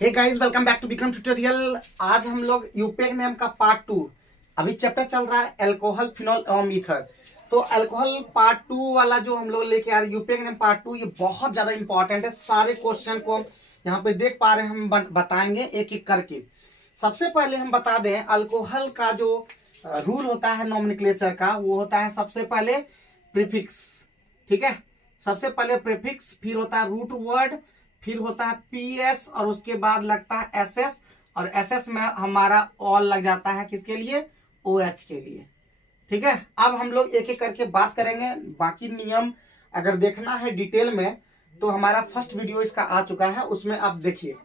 Hey guys, welcome back to Vikram tutorial. आज हम लोग यूपीए नेम का पार्ट 2, अभी चैप्टर चल रहा है अल्कोहल, फिनॉल एवं ईथर। तो अल्कोहल पार्ट 2 वाला जो हम लोग लेके आ रहे हैं यूपीए नेम पार्ट 2, ये बहुत ज्यादा इंपॉर्टेंट है। सारे क्वेश्चन को हम यहाँ पे देख पा रहे हैं, हम बताएंगे एक एक करके। सबसे पहले हम बता दें अल्कोहल का जो रूल होता है नॉमेनक्लेचर का, वो होता है सबसे पहले प्रीफिक्स। ठीक है, सबसे पहले प्रीफिक्स, फिर होता है रूट वर्ड, फिर होता है पीएस और उसके बाद लगता है एसएस, और एसएस में हमारा ऑल लग जाता है किसके लिए, ओएच के लिए। ठीक है, अब हम लोग एक एक करके बात करेंगे। बाकी नियम अगर देखना है डिटेल में तो हमारा फर्स्ट वीडियो इसका आ चुका है, उसमें आप देखिए।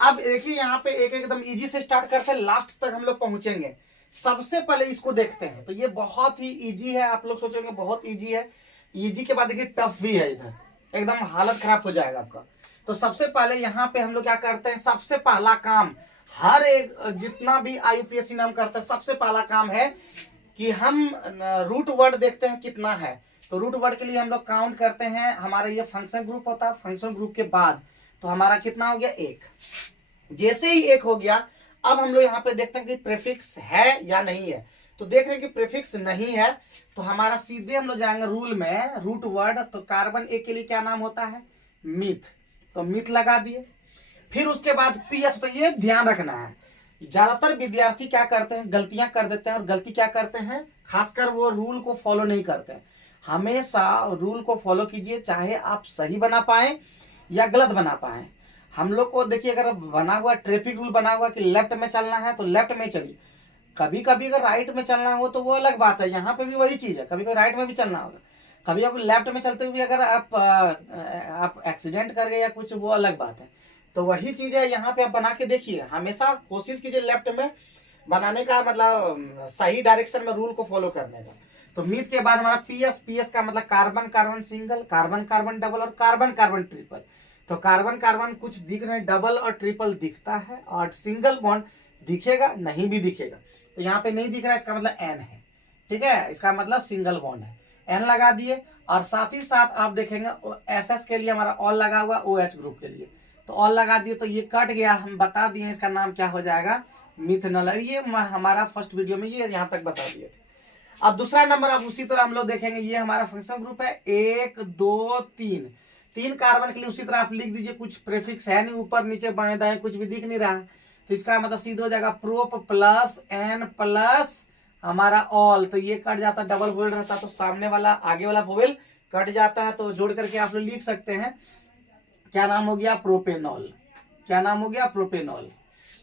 अब देखिए यहाँ पे एक एकदम इजी से स्टार्ट करते हैं, लास्ट तक हम लोग पहुंचेंगे। सबसे पहले इसको देखते हैं, तो ये बहुत ही इजी है। आप लोग सोचेंगे बहुत इजी है, इजी के बाद देखिए टफ भी है, इधर एकदम हालत खराब हो जाएगा आपका। तो सबसे पहले यहाँ पे हम लोग क्या करते हैं, सबसे पहला काम हर एक जितना भी आईयूपीएससी नाम करता है, सबसे पहला काम है कि हम रूट वर्ड देखते हैं कितना है। तो रूट वर्ड के लिए हम लोग काउंट करते हैं, हमारा ये फंक्शन ग्रुप होता है, फंक्शन ग्रुप के बाद तो हमारा कितना हो गया, एक। जैसे ही एक हो गया, अब हम लोग यहाँ पे देखते हैं कि प्रीफिक्स है या नहीं है। तो देख रहे हैं कि प्रीफिक्स नहीं है, तो हमारा सीधे हम लोग जाएंगे रूल में, रूट वर्ड। तो कार्बन ए के लिए क्या नाम होता है, मीथ, तो मीथ लगा दिए। फिर उसके बाद पीएस, तो ये ध्यान रखना है, ज्यादातर विद्यार्थी क्या करते हैं, गलतियां कर देते हैं। और गलती क्या करते हैं, खासकर वो रूल को फॉलो नहीं करते हैं। हमेशा रूल को फॉलो कीजिए, चाहे आप सही बना पाए या गलत बना पाए। हम लोग को देखिए, अगर बना हुआ ट्रैफिक रूल बना हुआ कि लेफ्ट में चलना है तो लेफ्ट में चलिए। कभी कभी अगर राइट में चलना हो तो वो अलग बात है, यहाँ पे भी वही चीज है, कभी कभी राइट में भी चलना होगा। कभी आप लेफ्ट में चलते हुए अगर आप एक्सीडेंट कर गए या कुछ, वो अलग बात है। तो वही चीज है, यहाँ पे आप बना के देखिए, हमेशा कोशिश कीजिए लेफ्ट में बनाने का, मतलब सही डायरेक्शन में रूल को फॉलो करने का। तो मीथ के बाद हमारा पीएस, पीएस का मतलब carbon carbon single, carbon carbon double और कार्बन कार्बन ट्रिपल। तो कार्बन कार्बन कुछ दिख रहे हैं, डबल और ट्रिपल दिखता है, और सिंगल बॉन्ड दिखेगा नहीं भी दिखेगा। तो यहाँ पे नहीं दिख रहा है, इसका मतलब एन है। ठीक है, इसका मतलब सिंगल बॉन्ड है, एन लगा दिए। और साथ ही साथ आप देखेंगे एस एस के लिए हमारा ऑल लगा हुआ, ओ एच ग्रुप के लिए तो ऑल लगा दिए। तो ये कट गया, हम बता दिए इसका नाम क्या हो जाएगा, मिथेनॉल। ये हमारा फर्स्ट वीडियो में ये यहाँ तक बता दिए थे। अब दूसरा नंबर, अब उसी तरह हम लोग देखेंगे, ये हमारा फंक्शन ग्रुप है, 1 2 3, 3 कार्बन के लिए उसी तरह आप लिख दीजिए। कुछ प्रीफिक्स है नहीं, ऊपर नीचे बाएं दाएं कुछ भी दिख नहीं रहा है, तो इसका मतलब सीधे हो जाएगा प्रोप प्लस एन प्लस हमारा ऑल। तो ये कट जाता है, डबल वोवेल रहता है तो सामने वाला आगे वाला वोवेल कट जाता है। तो जोड़ करके आप लोग लिख सकते हैं, क्या नाम हो गया, प्रोपेनॉल। क्या नाम हो गया, प्रोपेनॉल।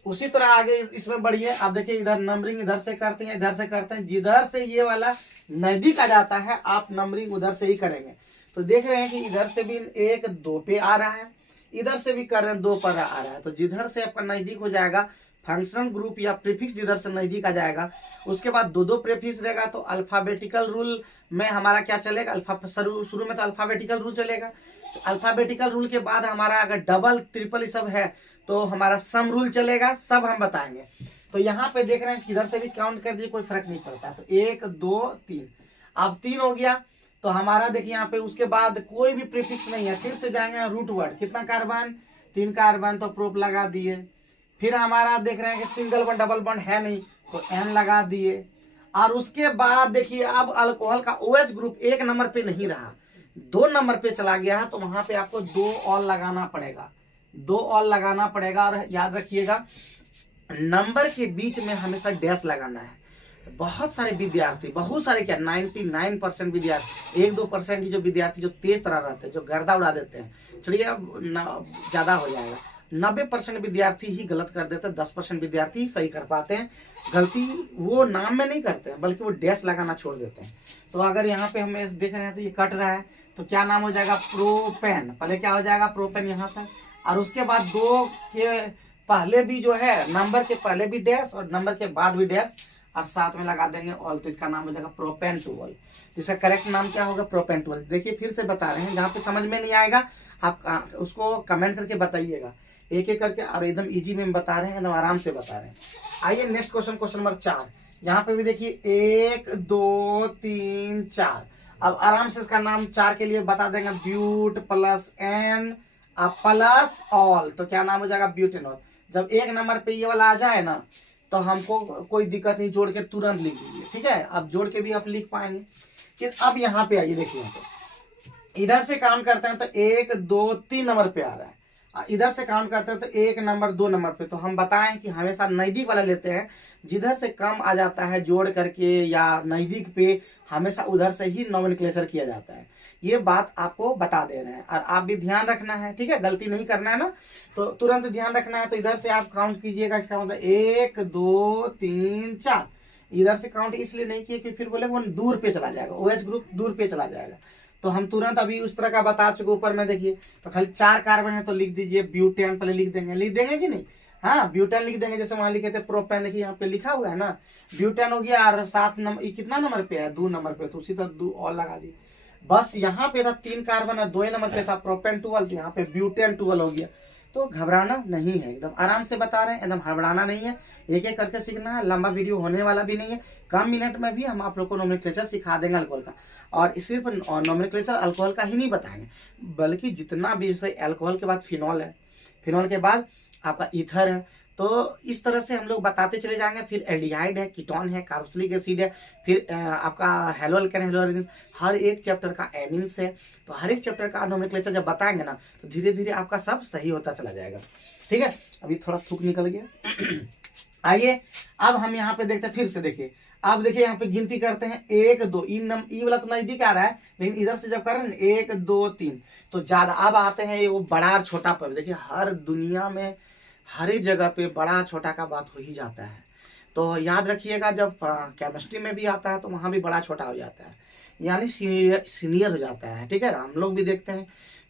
उसी तरह आगे इसमें बढ़िए, आप देखिए इधर नंबरिंग इधर से करते हैं, इधर से करते हैं, जिधर से ये वाला नजदीक आ जाता है आप नंबरिंग उधर से ही करेंगे। तो देख रहे हैं कि इधर से भी 1 2 पे आ रहा है, इधर से भी कर रहे हैं 2 पर आ रहा है। तो जिधर से आपका नजदीक हो जाएगा फंक्शनल ग्रुप या प्रीफिक्स जिधर से नजदीक आ जाएगा, उसके बाद 2 प्रीफिक्स रहेगा। तो अल्फाबेटिकल रूल में हमारा क्या चलेगा, अल्फा शुरू में तो अल्फाबेटिकल रूल चलेगा। तो अल्फाबेटिकल रूल के बाद हमारा अगर डबल ट्रिपल सब है तो हमारा सम रूल चलेगा, सब हम बताएंगे। तो यहाँ पे देख रहे हैं किधर से भी काउंट कर दीजिए, कोई फर्क नहीं पड़ता। तो 1 2 3, अब 3 हो गया। तो हमारा देखिए यहाँ पे उसके बाद कोई भी प्रीफिक्स नहीं है, फिर से जाएंगे रूट वर्ड, कितना कार्बन, 3 कार्बन, तो प्रोप लगा दिए। फिर हमारा देख रहे हैं कि सिंगल बॉन्ड डबल बॉन्ड है नहीं, तो एन लगा दिए। और उसके बाद देखिए अब अल्कोहल का ओएच ग्रुप 1 नंबर पे नहीं रहा, 2 नंबर पे चला गया है, तो वहां पे आपको 2 ऑल लगाना पड़ेगा, 2 ऑल लगाना पड़ेगा। और याद रखिएगा नंबर के बीच में हमेशा डैश लगाना है। बहुत सारे विद्यार्थी, बहुत सारे क्या 99% विद्यार्थी, 1-2% ही जो विद्यार्थी जो तेज तरह रहते हैं, जो गर्दा उड़ा देते हैं, चलिए अब ज्यादा हो जाएगा, 90% विद्यार्थी ही गलत कर देते हैं, 10% विद्यार्थी ही सही कर पाते हैं। गलती वो नाम में नहीं करते हैं, बल्कि वो डैश लगाना छोड़ देते हैं। तो अगर यहाँ पे हमें देख रहे हैं तो ये कट रहा है, तो क्या नाम हो जाएगा, प्रोपेन। पहले क्या हो जाएगा, प्रोपेन यहाँ तक, और उसके बाद 2 के पहले भी जो है, नंबर के पहले भी डैश और नंबर के बाद भी डैश, और साथ में लगा देंगे ऑल, तो इसका नाम हो जाएगा प्रोपेंटोल। इसका करेक्ट नाम क्या होगा, प्रोपेंटोल। देखिए फिर से बता रहे हैं, जहाँ पे समझ में नहीं आएगा आप उसको कमेंट करके बताइएगा, एक एक करके, और एकदम इजी में बता रहे हैं, एकदम आराम से बता रहे हैं। आइए नेक्स्ट क्वेश्चन, क्वेश्चन नंबर 4। यहाँ पे भी देखिए 1 2 3 4। अब आराम से इसका नाम 4 के लिए बता देंगे, ब्यूट प्लस एन अब प्लस ऑल तो क्या नाम हो जाएगा, ब्यूटेनॉल। जब एक नंबर पे ये वाला आ जाए ना तो हमको कोई दिक्कत नहीं, जोड़ के तुरंत लिख दीजिए, ठीक है। अब जोड़ के भी आप लिख पाएंगे। कि अब यहाँ पे आइए, देखिए यहाँ पे इधर से काउंट करते हैं तो 1 2 3 नंबर पे आ रहा है, इधर से काउंट करते हैं तो 1 नंबर 2 नंबर पे। तो हम बताएं कि हमेशा नजदीक वाला लेते हैं, जिधर से कम आ जाता है जोड़ करके या नजदीक पे हमेशा उधर से ही नोमेनक्लेचर किया जाता है। ये बात आपको बता दे रहे हैं और आप भी ध्यान रखना है, ठीक है, गलती नहीं करना है ना, तो तुरंत ध्यान रखना है। तो इधर से आप काउंट कीजिएगा, इसका मतलब 1 2 3 4। इधर से काउंट इसलिए नहीं किए कि फिर बोले वो दूर पे चला जाएगा, OH ग्रुप दूर पे चला जाएगा। तो हम तुरंत अभी उस तरह का बता चुके, ऊपर में देखिए तो खाली 4 कार्बन है तो लिख दीजिए ब्यूटेन, पहले लिख देंगे कि नहीं, हाँ ब्यूटेन लिख देंगे। जैसे वहां लिखे थे प्रोपेन, देखिए यहाँ पे लिखा हुआ है ना ब्यूटेन हो गया। और 7 नंबर कितना नंबर पे है, 2 नंबर पे, तो उसी तरह 2 और लगा दी। बस यहाँ पे था 3 कार्बन और 2 नंबर पे था प्रोपेन 12, यहाँ पे ब्यूटेन 12 हो गया। तो घबराना नहीं है, एकदम आराम से बता रहे हैं, एकदम हड़बड़ाना नहीं है, एक एक करके सीखना है। लंबा वीडियो होने वाला भी नहीं है, कम मिनट में भी हम आप लोग को नोमेनक्लेचर सिखा देंगे अल्कोहल का। और सिर्फ नोमेनक्लेचर अल्कोहल का ही नहीं बताएंगे, बल्कि जितना भी जैसे अल्कोहल के बाद फिनॉल है, फिनॉल के बाद आपका ईथर है, तो इस तरह से हम लोग बताते चले जाएंगे। फिर एल्डिहाइड है, कीटोन है, कार्बोक्सिलिक एसिड है, फिर आपका हेलो अल्केन, हेलो एल्केन, हर एक चैप्टर का एमिन्स है। तो हर एक चैप्टर का नोमेनक्लेचर जब बताएंगे ना तो धीरे धीरे आपका सब सही होता चला जाएगा, ठीक है। अभी थोड़ा थूक निकल गया। आइए अब हम यहाँ पे देखते हैं, फिर से देखिए, अब देखिए यहाँ पे गिनती करते हैं 1 2, ई वाला तो नजदीक आ रहा है, लेकिन इधर से जब कर रहे हैं 1 2 3 तो ज्यादा। अब आते हैं ये वो बड़ा और छोटा पर, देखिए हर दुनिया में हर एक जगह पे बड़ा छोटा का बात हो ही जाता है। तो याद रखिएगा, जब केमिस्ट्री में भी आता है तो वहां भी बड़ा छोटा हो जाता है, यानी सीनियर हो जाता है, ठीक है। हम लोग भी देखते हैं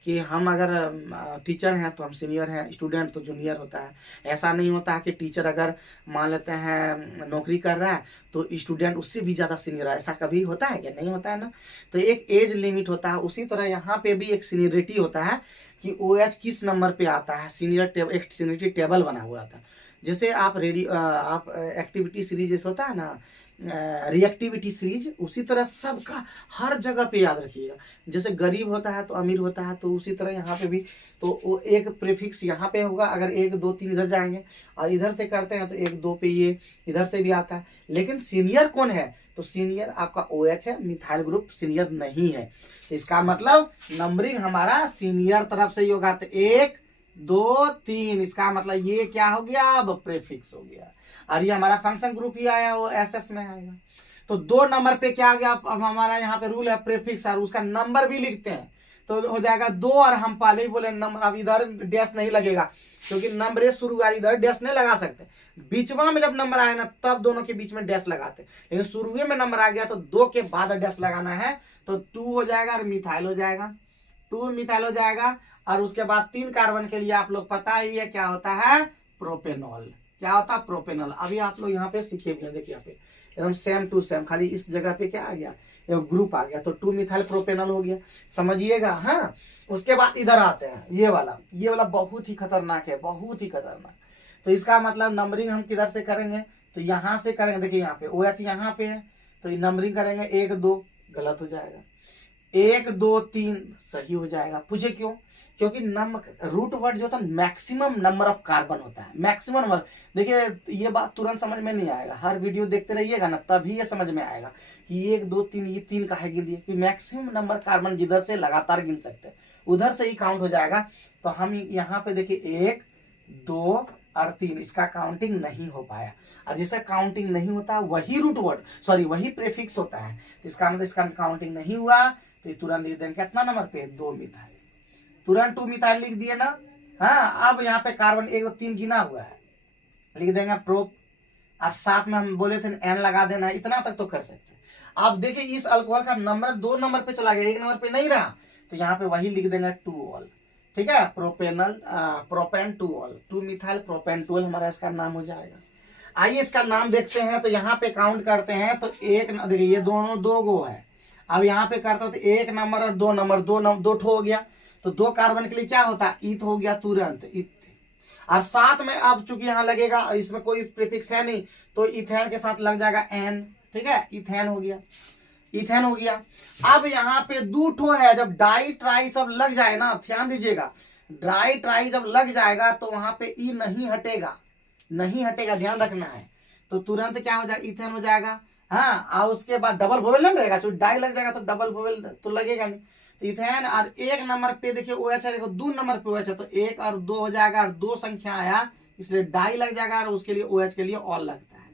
कि हम अगर टीचर हैं तो हम सीनियर हैं, स्टूडेंट तो जूनियर होता है। ऐसा नहीं होता है कि टीचर अगर मान लेते हैं नौकरी कर रहा है तो स्टूडेंट उससे भी ज़्यादा सीनियर है, ऐसा कभी होता है क्या, नहीं होता है ना। तो एक एज लिमिट होता है, उसी तरह यहाँ पे भी एक सीनियरिटी होता है कि OH किस नंबर पे आता है, सीनियर टेबल, एक सीनियरिटी टेबल बना हुआ था। जैसे आप आप एक्टिविटी सीरीज जैसे होता है ना, रिएक्टिविटी सीरीज, उसी तरह सबका हर जगह पे याद रखिएगा। जैसे गरीब होता है तो अमीर होता है, तो उसी तरह यहाँ पे भी तो वो एक प्रीफिक्स यहाँ पे होगा। अगर 1 2 3 इधर जाएंगे और इधर से करते हैं तो 1 2 पे ये इधर से भी आता है। लेकिन सीनियर कौन है, तो सीनियर आपका OH है, मिथाइल ग्रुप सीनियर नहीं है। इसका मतलब नंबरिंग हमारा सीनियर तरफ से ही होगा। तो 1 2 3, इसका मतलब ये क्या हो गया, अब प्रीफिक्स हो गया। और ये हमारा फंक्शन ग्रुप ही आया, वो SS में आएगा। तो 2 नंबर पे क्या आ गया, अब हमारा यहाँ पे रूल है प्रीफिक्स, और उसका नंबर भी लिखते हैं तो हो जाएगा 2। और हम पहले ही बोले नंबर, अब इधर डैश नहीं लगेगा क्योंकि नंबर शुरू हुआ, इधर डैश नहीं लगा सकते। बीचवा में जब नंबर आए ना तब दोनों के बीच में डैश लगाते, लेकिन शुरू में नंबर आ गया तो 2 के बाद डैश लगाना है। तो 2 हो जाएगा और मिथाइल हो जाएगा, 2 मिथाइल हो जाएगा। और उसके बाद 3 कार्बन के लिए आप लोग पता ही है क्या होता है, प्रोपेनॉल। क्या होता है, प्रोपेनॉल। अभी आप लोग यहाँ पे सीखे भी हैं, देखिए यहाँ पे एकदम सेम टू सेम, खाली इस जगह पे क्या आ गया, ग्रुप आ गया, तो 2 मिथाइल प्रोपेनॉल हो गया, समझिएगा। हाँ, उसके बाद इधर आते हैं, ये वाला बहुत ही खतरनाक है, बहुत ही खतरनाक। तो इसका मतलब नंबरिंग हम किधर से करेंगे, तो यहाँ से करेंगे। देखिए यहाँ पे OH यहाँ पे है, तो ये नंबरिंग करेंगे 1 2, गलत हो जाएगा, 1 2 3 सही हो जाएगा। पूछे क्यों, क्योंकि रूट वर्ड जो होता है मैक्सिमम नंबर ऑफ कार्बन होता है, मैक्सिमम नंबर। देखिए ये बात तुरंत समझ में नहीं आएगा, हर वीडियो देखते रहिएगा ना तभी ये समझ में आएगा कि 1 2 3, ये 3 का है गिन दिए, कि मैक्सिमम नंबर कार्बन जिधर से लगातार गिन सकते हैं उधर से ही काउंट हो जाएगा। तो हम यहाँ पे देखिए 1 2 और 3, इसका काउंटिंग नहीं हो पाया। और जिसका काउंटिंग नहीं होता वही रूट वर्ड, सॉरी वही प्रीफिक्स होता है, इसका मतलब इसका काउंटिंग नहीं हुआ तो ये तुरंत लिख देंगे कितना नंबर पे, 2 मिथाइल, तुरंत 2 मिथाइल लिख दिए ना। हाँ, अब यहाँ पे कार्बन 1 2 3 गिना हुआ है, लिख देंगे प्रोप, और साथ में हम बोले थे N लगा देना, इतना तक तो कर सकते हैं। अब देखिए इस अल्कोहल का नंबर 2 नंबर पे चला गया, 1 नंबर पे नहीं रहा, तो यहाँ पे वही लिख देंगे 2 ऑल, ठीक है, प्रोपेन 2 ऑल, 2 मिथाइल प्रोपेन 2 हमारा इसका नाम हो जाएगा। आइए इसका नाम देखते हैं, तो यहाँ पे काउंट करते हैं तो एक, देखिए ये दोनों 2 गो है। अब यहाँ पे करता तो 1 नंबर और 2 नंबर, 2 ठो हो गया, तो 2 कार्बन के लिए क्या होता है, ईथ हो गया तुरंत, ईथ। और साथ में अब चूंकि यहाँ लगेगा, इसमें कोई प्रीफिक्स है नहीं, तो इथेन के साथ लग जाएगा N, ठीक है, इथेन हो गया, इथेन हो गया। अब यहाँ पे 2 ठो है, जब डाई ट्राई सब लग जाए ना, ध्यान दीजिएगा, ड्राई ट्राई जब लग जाएगा तो वहां पे ई नहीं हटेगा, नहीं हटेगा, ध्यान रखना है। तो तुरंत क्या हो जाएगा, इथेन हो जाएगा। हाँ, और उसके बाद डबल वोवेल नहीं रहेगा, जो डाई लग जाएगा तो डबल वोवेल तो लगेगा नहीं। तो इथेन और एक नंबर पे देखिए OH है, देखो 2 नंबर पे OH है, तो 1 और 2 हो जाएगा, और 2 संख्या आया इसलिए डाई लग जाएगा, और उसके लिए OH के लिए ऑल लगता है।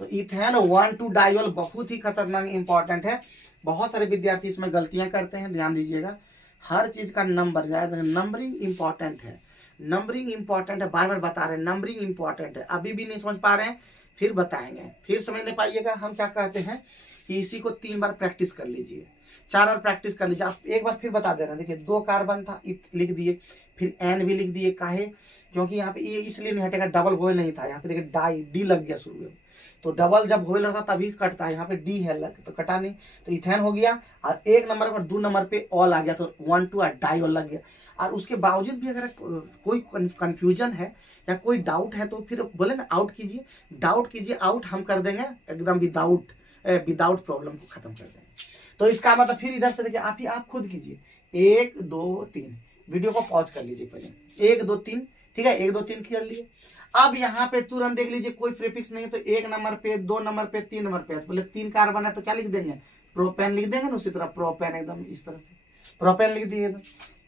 तो इथेन 1,2 डाइऑल बहुत ही खतरनाक इंपॉर्टेंट है। बहुत सारे विद्यार्थी इसमें गलतियां करते हैं, ध्यान दीजिएगा। हर चीज का नंबर, नंबरिंग इंपॉर्टेंट है, नंबरिंग इंपॉर्टेंट है, बार बार बता रहे हैं नंबरिंग इंपॉर्टेंट है। अभी भी नहीं समझ पा रहे हैं, फिर बताएंगे, फिर समझ नहीं पाइएगा। हम क्या कहते हैं कि इसी को 3 बार प्रैक्टिस कर लीजिए, 4 बार प्रैक्टिस कर लीजिए। आप एक बार फिर बता दे रहे हैं, देखिए 2 कार्बन था, लिख दिए, फिर एन भी लिख दिए। काहे? क्योंकि यहाँ पे ये इसलिए नहीं हटेगा, डबल वोवेल नहीं था। यहाँ पे देखिए डाई, डी लग गया शुरू में, तो डबल जब वोवेल रहता तभी कटता है। यहाँ पे डी है लग, तो कटा नहीं, तो इथेन हो गया। और 1 नंबर पर 2 नंबर पे ऑल आ गया, तो 1 2 और डाइऑल लग गया। और उसके बावजूद भी अगर कोई कंफ्यूजन है या कोई डाउट है तो फिर बोले ना आउट कीजिए, डाउट कीजिए, आउट हम कर देंगे एकदम विदाउट प्रॉब्लम को खत्म कर देंगे। तो इसका मतलब फिर इधर से देखिए, आप खुद कीजिए, 1 2 3, वीडियो को पॉज कर लीजिए पहले, 1 2 3, ठीक है, 1 2 3 कर लिए। अब यहाँ पे तुरंत देख लीजिए कोई प्रीफिक्स नहीं है, तो 1 नंबर पे, 2 नंबर पे, 3 नंबर पे, बोले 3 कार्बन है तो क्या लिख देंगे, प्रोपेन लिख देंगे ना। उसी तरह प्रोपेन एकदम इस तरह से प्रोपेन लिख दिए,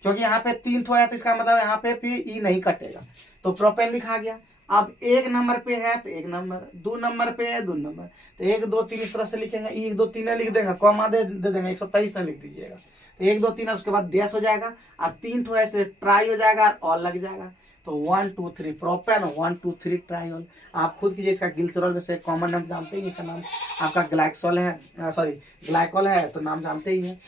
क्योंकि यहाँ पे 3 ठो है, तो इसका मतलब यहाँ पे फिर ई नहीं कटेगा, तो प्रोपेन लिखा गया। अब 1 नंबर पे है तो 1 नंबर, 2 नंबर पे है 2 नंबर, तो 1 2 3 इस तरह से लिखेंगे। 1 2 3 लिख देंगे, कॉमा दे देंगे, 123 ना लिख दीजिएगा। तो 1 2 3 है, उसके बाद डैश हो जाएगा, और 3 ठो है इसलिए ट्राई हो जाएगा, और ऑल लग जाएगा। तो 1 2 3 प्रोपेन, 1 2 3 ट्राइऑल। आप खुद कीजिए। इसका ग्लिसरॉल में से कॉमन नाम जानते ही, इसका नाम आपका ग्लाइकोल है, ग्लाइकोल है, तो नाम जानते ही है।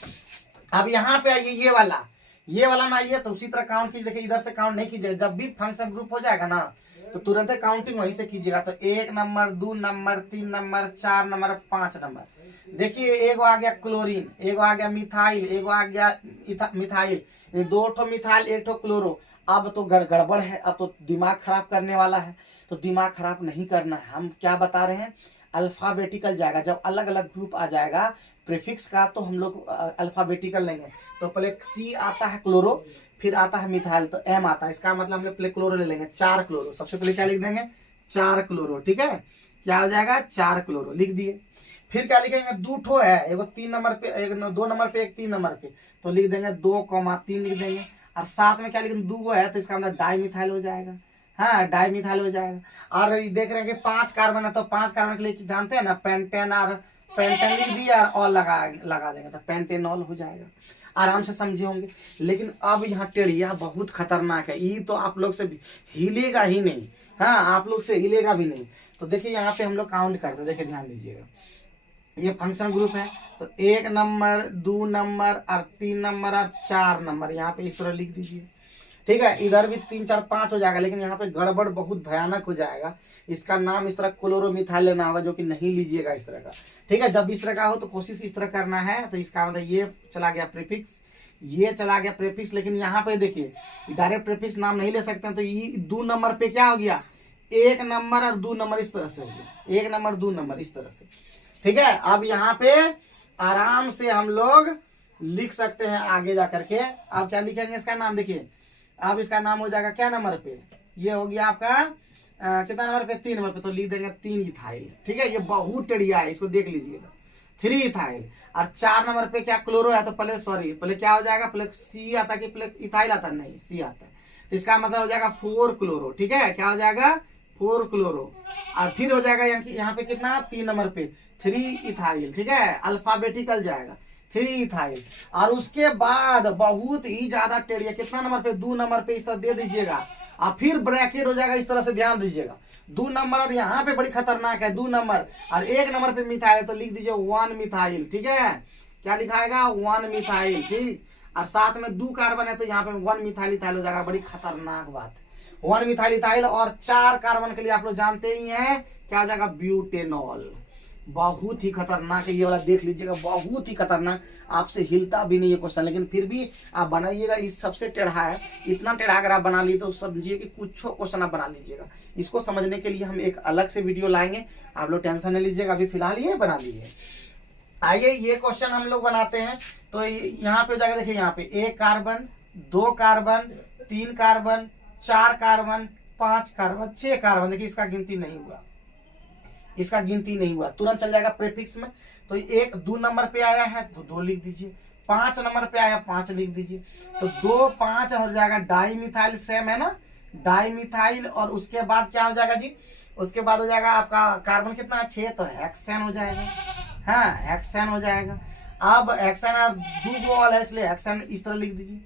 अब यहाँ पे आइए, ये वाला में आइए, तो उसी तरह काउंट कीजिए। देखिए इधर से काउंट नहीं कीजिए, जब भी फंक्शन ग्रुप हो जाएगा ना तो तुरंत काउंटिंग वहीं से कीजिएगा। तो 1 number, 2 number, 3 number, 4 number, 5 number. देखिए एक आ गया क्लोरीन, एक आ गया मिथाइल, एक आ गया मिथाइल, 2 ठो मिथाइल, 1 ठो क्लोरो। अब तो गड़बड़ है, अब तो दिमाग खराब करने वाला है। तो दिमाग खराब नहीं करना है, हम क्या बता रहे हैं, अल्फाबेटिकल जाएगा। जब अलग अलग ग्रुप आ जाएगा प्रीफिक्स का, तो हम लोग अल्फाबेटिकल लेंगे। तो पहले सी आता है क्लोरो, फिर आता है मिथाइल, तो एम आता है। इसका मतलब हम लोग पहले क्लोरो ले लेंगे, 4 क्लोरो। सबसे पहले क्या लिख देंगे, 4 क्लोरो, ठीक है। क्या हो जाएगा, 4 क्लोरो लिख दिए। फिर क्या लिखेंगे, 2 ठो है, एक 3 नंबर पे, एक 2 नंबर पे, एक 3 नंबर पे, तो लिख देंगे 2,3 लिख देंगे। और साथ में क्या लिखेंगे, 2 है, तो इसका मतलब डाई मिथाइल हो जाएगा। हाँ, डाई मिथाइल हो जाएगा। और देख रहे हैं कि 5 कार्बन है, तो 5 कार्बन के लिए जानते हैं ना, पेंटेन, और पेंटेन लिख दिया और लगा देंगे, तो पेंटेनॉल हो जाएगा। आराम से समझे होंगे। लेकिन अब यहाँ टेढ़िया बहुत खतरनाक है, ये तो आप लोग से हिलेगा ही नहीं। हाँ, आप लोग से हिलेगा भी नहीं। तो देखिए यहाँ पे हम लोग काउंट करते हैं, देखिए ध्यान दीजिएगा। ये फंक्शन ग्रुप है, तो 1 नंबर, 2 नंबर, और 3 नंबर, और 4 नंबर यहाँ पे इस तरह लिख दीजिए, ठीक है। इधर भी 3 4 5 हो जाएगा, लेकिन यहाँ पे गड़बड़ बहुत भयानक हो जाएगा। इसका नाम इस तरह क्लोरोमिथाइल लेना होगा, जो कि नहीं लीजिएगा इस तरह का, ठीक है। जब इस तरह का हो तो कोशिश इस तरह करना है। तो इसका मतलब ये चला गया प्रीफिक्स, ये चला गया प्रीफिक्स। लेकिन यहाँ पे देखिए डायरेक्ट प्रीफिक्स नाम नहीं ले सकते हैं, तो ये 2 नंबर पे क्या हो गया, 1 नंबर और 2 नंबर इस तरह से हो गया, 1 नंबर 2 नंबर इस तरह से, ठीक है। अब यहाँ पे आराम से हम लोग लिख सकते हैं आगे जा करके। अब क्या लिखेंगे, इसका नाम देखिए, अब इसका नाम हो जाएगा क्या नंबर पे, ये हो गया आपका कितना नंबर पे, 3 नंबर पे, तो लिख देंगे 3 इथाइल, ठीक है। ये बहुत टेढ़िया है, इसको देख लीजिएगा, 3 इथाइल। और 4 नंबर पे क्या क्लोरो है, तो पहले क्या हो जाएगा, पहले सी आता कि पहले इथाइल आता, नहीं सी आता है, तो इसका मतलब हो जाएगा 4 क्लोरो, ठीक है। क्या हो जाएगा, 4 क्लोरो। और फिर हो जाएगा यहाँ पे कितना, 3 नंबर पे 3 इथाइल, ठीक है। अल्फाबेटिकल जाएगा, 3 इथाइल। और उसके बाद बहुत ही ज्यादा टेढ़िया, कितना नंबर पे, 2 नंबर पे इस तरह दे दीजिएगा, और फिर ब्रैकेट हो जाएगा इस तरह से, ध्यान दीजिएगा। 2 नंबर, और यहाँ पे बड़ी खतरनाक है 2 नंबर, और 1 नंबर पे मिथाइल है, तो लिख दीजिए 1 मिथाइल, ठीक है। क्या लिखाएगा, 1 मिथाइल, ठीक। और साथ में 2 कार्बन है, तो यहाँ पे 1 मिथाइल इथाइल हो जाएगा। बड़ी खतरनाक बात, 1 मिथाइल इथाइल। और 4 कार्बन के लिए आप लोग जानते ही हैं क्या हो जाएगा, ब्यूटेनॉल। बहुत ही खतरनाक है ये वाला, देख लीजिएगा, बहुत ही खतरनाक। आपसे हिलता भी नहीं है क्वेश्चन, लेकिन फिर भी आप बनाइएगा। इस सबसे टेढ़ा है, इतना टेढ़ा अगर आप बना लिए तो समझिए कि कुछ क्वेश्चन आप बना लीजिएगा। इसको समझने के लिए हम एक अलग से वीडियो लाएंगे, आप लोग टेंशन नहीं लीजिएगा। अभी फिलहाल ये बना लीजिए। आइए ये क्वेश्चन हम लोग बनाते हैं। तो यहाँ पे हो जाएगा, देखिए यहाँ पे 1 carbon, 2 carbon, 3 carbon, 4 carbon, 5 carbon, 6 carbon. देखिए इसका गिनती नहीं हुआ, इसका गिनती नहीं हुआ, तुरंत चल जाएगा प्रीफिक्स में। तो 1 2 नंबर पे आया है तो 2 लिख दीजिए, 5 नंबर पे आया 5 लिख दीजिए। तो 2 5 हो जाएगा डाई मिथाइल, सेम है ना, डाई मिथाइल। और उसके बाद क्या हो जाएगा जी, उसके बाद हो जाएगा आपका कार्बन कितना है 6, तो हेक्सेन हो जाएगा। हाँ हेक्सेन हो जाएगा। अब हेक्सेन और 2 गोल है इसलिए हेक्सेन इस तरह लिख दीजिए।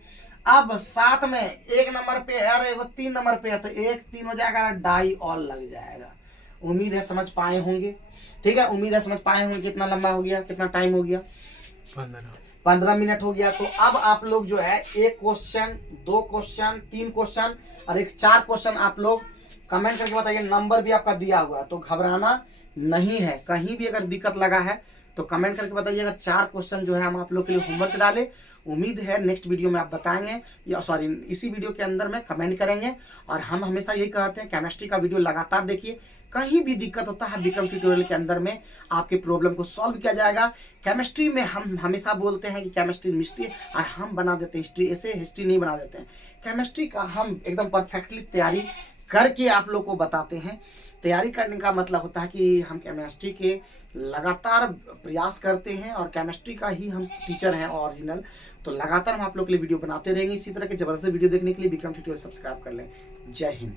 अब साथ में 1 नंबर पे, अरे वो 3 नंबर पे है तो 1 3 हो जाएगा, डाई ऑल लग जाएगा। उम्मीद है समझ पाए होंगे, ठीक है, उम्मीद है समझ पाए होंगे। कितना लंबा हो गया, कितना टाइम हो गया, 15 मिनट हो गया। तो अब आप लोग जो है 1 क्वेश्चन, 2 क्वेश्चन, 3 क्वेश्चन और एक 4 क्वेश्चन आप लोग कमेंट करके बताइए। नंबर भी आपका दिया हुआ है तो घबराना नहीं है। कहीं भी अगर दिक्कत लगा है तो कमेंट करके बताइएगा। 4 क्वेश्चन जो है हम आप लोग के लिए होमवर्क डाले। उम्मीद है नेक्स्ट वीडियो में आप बताएंगे, या सॉरी इसी वीडियो के अंदर में कमेंट करेंगे। और हम हमेशा यही कहते हैं केमिस्ट्री का वीडियो लगातार देखिए। कहीं भी दिक्कत होता है विक्रम ट्यूटोरियल के अंदर में आपके प्रॉब्लम को सॉल्व किया जाएगा। केमिस्ट्री में हम हमेशा बोलते हैं कि केमिस्ट्री मिस्ट्री, और हम बना देते हैं हिस्ट्री, ऐसे हिस्ट्री नहीं बना देते हैं। केमिस्ट्री का हम एकदम परफेक्टली तैयारी करके आप लोग को बताते हैं। तैयारी करने का मतलब होता है कि हम केमिस्ट्री के लगातार प्रयास करते हैं और केमिस्ट्री का ही हम टीचर हैं ओरिजिनल। तो लगातार हम आप लोग के लिए वीडियो बनाते रहेंगे। इसी तरह के जबरदस्त वीडियो देखने के लिए विक्रम ट्यूटोरियल सब्सक्राइब कर लें। जय हिंद।